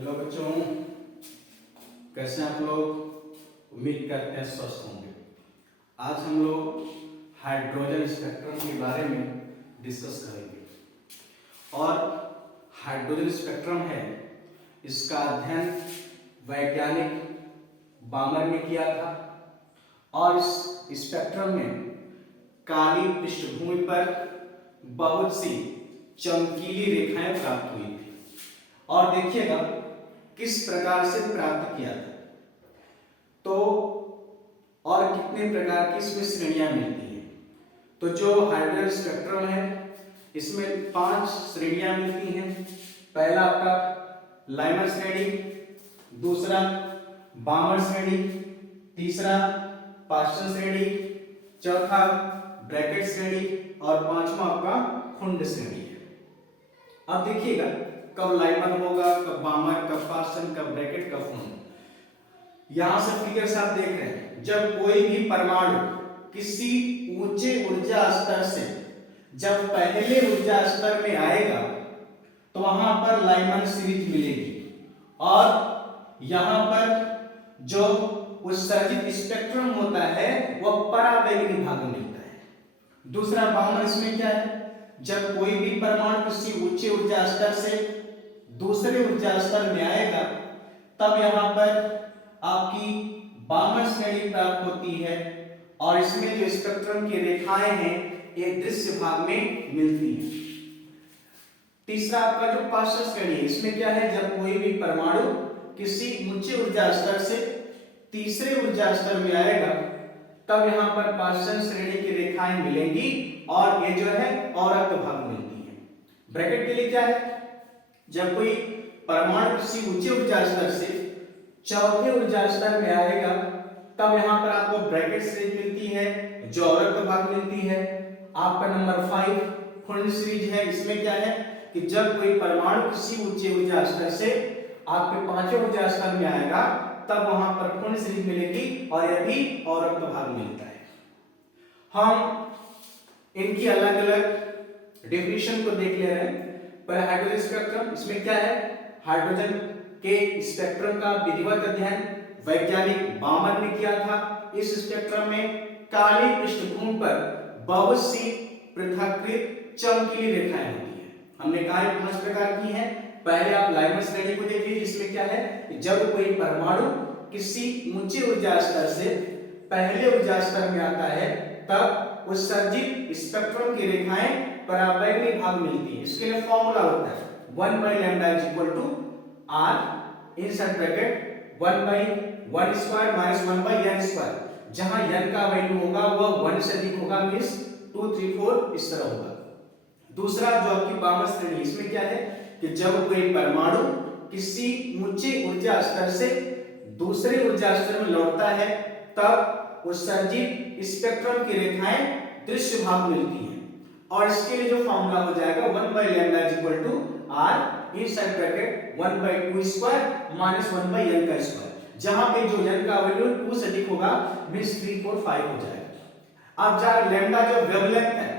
Hello बच्चों, कैसे हैं आप लोग। उम्मीद करते हैं स्वस्थ होंगे। आज हम लोग हाइड्रोजन स्पेक्ट्रम के बारे में डिस्कस करेंगे। और हाइड्रोजन स्पेक्ट्रम है, इसका अध्ययन वैज्ञानिक बामर ने किया था और इस स्पेक्ट्रम में काली पृष्ठभूमि पर बहुत सी चमकीली रेखाएं प्राप्त हुई थी। और देखिएगा किस प्रकार से प्राप्त किया था, तो और कितने प्रकार की इसमें श्रेणियां मिलती हैं। तो जो हाइड्रोजन स्पेक्ट्रम है, इसमें 5 श्रेणियां मिलती हैं। पहला आपका लाइमर श्रेणी, दूसरा बामर श्रेणी, तीसरा पास्चन श्रेणी, चौथा ब्रैकेट श्रेणी और पांचवा आपका खुंड श्रेणी है। अब देखिएगा कब लाइमर होगा, कब बामर, कब पास्चन, कब ब्रैकेट, कब खुंड। यहां से फिगर से आप देख रहे हैं, जब कोई भी परमाणु किसी ऊंचे ऊर्जा स्तर से जब पहले ऊर्जा स्तर में आएगा तो वहां पर लाइमर सीरीज मिलेगी और यहां पर जो उत्सर्जित स्पेक्ट्रम होता है वह पराबैंगनी भाग में मिलता है। दूसरा बामर, इसमें क्या है, जब कोई भी परमाणु किसी ऊंचे ऊर्जा स्तर से दूसरे ऊर्जा स्तर में आएगा तब यहां पर आपकी बामर श्रेणी प्राप्त होती है और इसमें जो स्पेक्ट्रम की रेखाएं हैं ये दृश्य भाग में मिलती हैं। तीसरा आपका जो पास्चन श्रेणी है, इसमें क्या है, जब कोई भी परमाणु किसी ऊंचे ऊर्जा स्तर से तीसरे ऊर्जा स्तर में आएगा तब यहां पर पास्चन श्रेणी की रेखाएं मिलेंगी और ये जो है औरक्त भाग मिलती है। ब्रैकेट के लिए क्या है, जब कोई परमाणु किसी ऊंचे ऊर्जा स्तर से चौथे ऊर्जा स्तर में आएगा तब यहां पर आपको ब्रैकेट सीरीज मिलती है जो औरक्त भाग मिलती है। आपका नंबर 5 खुंड सीरीज है। इसमें क्या है कि जब कोई परमाणु किसी ऊंचे ऊर्जा स्तर से आपके पांचवें ऊर्जा स्तर में आएगा तब वहां पर खुंड सीरीज मिलेगी और यह भी औरक्त भाग मिलता है। हम इनकी अलग अलग डेफिनेशन को देख ले रहे हैं। पहले हाइड्रोजन स्पेक्ट्रम, इसमें क्या है, हाइड्रोजन के स्पेक्ट्रम का विधिवत अध्ययन वैज्ञानिक बामर ने किया था। इस स्पेक्ट्रम में काली पृष्ठभूमि पर बहुत सी पृथक्कृत चमकीली रेखाएं होती हैं। हमने कहा 5 प्रकार की हैं। पहले आप लाइमर श्रेणी को देखिए, इसमें क्या है कि जब कोई परमाणु किसी ऊंचे ऊर्जा स्तर से पहले ऊर्जा स्तर में आता है तब उत्सर्जित स्पेक्ट्रम की रेखाएं पराबैंगनी भाग मिलती है। इसके लिए फॉर्मूला होता है 1/λ = r इनसाइड ब्रैकेट 1/1² - 1/n²। जहां n का वैल्यू होगा वह 1 से अधिक होगा, मींस 2 3 4 इस तरह होगा। दूसरा जो आपकी बामर श्रेणी, इसमें क्या है कि जब कोई परमाणु किसी ऊंचे ऊर्जा स्तर से दूसरे ऊर्जा स्तर में लौटता है तब उत्सर्जित स्पेक्ट्रम की रेखाएं दृश्य भाग मिलती हैं। और इसके लिए जो फॉर्मूला हो जाएगा 1/λ = r इनसाइड ब्रैकेट 1/2² - 1/n²। जहां पे जो n का वैल्यू 2 से अधिक होगा, मींस 3 4 5 हो जाएगा। अब जहां लैम्डा जो वेवलेंथ है,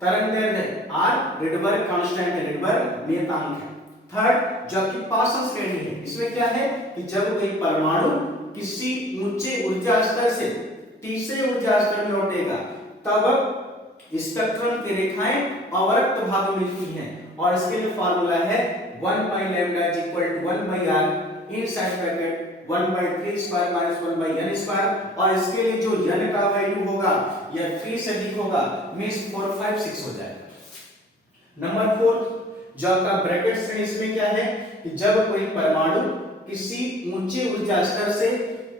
तरंगदैर्घ्य है, r रिडबर्ग कांस्टेंट है, रिडबर्ग नियतांक है। थर्ड जो आपकी पास्चन श्रेणी है, इसमें क्या है कि जब कोई परमाणु किसी ऊंचे ऊर्जा स्तर से तीसरे ऊर्जा स्तर में लौटेगा तब स्पेक्ट्रम की रेखाएं अवरक्त भाग में मिलती हैं और इसके लिए फार्मूला है 1/λ = 1/r इनसाइड ब्रैकेट 1/3² - 1/n²। और इसके लिए जो n का वैल्यू होगा यह 3 से अधिक होगा, मींस 4 5 6 हो जाएगा। नंबर 4 जो आपका ब्रैकेट श्रेणी, इसमें क्या है कि जब कोई परमाणु किसी ऊंचे ऊर्जा स्तर से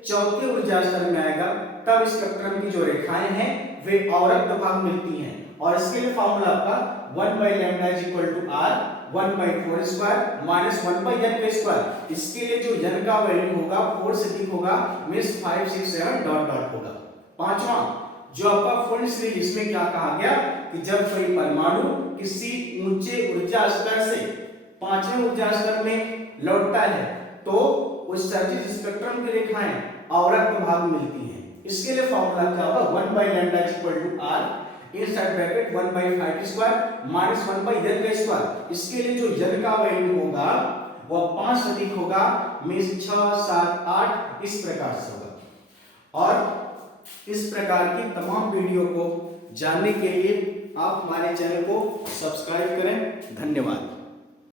चौथे ऊर्जा स्तर में आएगा तब स्पेक्ट्रम की जो रेखाएं हैं वे औरक्त भाग मिलती हैं। और इसके लिए फार्मूला आपका 1/λ = r 1/4² - 1/n²। इसके लिए जो n का वैल्यू होगा 4 से अधिक होगा, मींस 5 6 7 डॉट डॉट होगा। पांचवा जो आपका खुंड श्रेणी, इसमें क्या कहा गया कि जब कोई परमाणु किसी ऊंचे ऊर्जा स्तर से पांचवें ऊर्जा स्तर में लौटता है तो उत्सर्जित स्पेक्ट्रम की रेखाएं औरक्त भाग मिलती हैं। इसके लिए फॉर्मूला क्या होगा 1/λ = r इनसाइड ब्रैकेट 1/5² - 1/n²। इसके लिए जो n का वैल्यू होगा वह 5 से अधिक होगा, मीन्स 6, 7, 8 इस प्रकार से होगा। और इस प्रकार की तमाम वीडियो को जानने के लिए आप हमारे चैनल को सब्सक्राइब करें। धन्यवाद।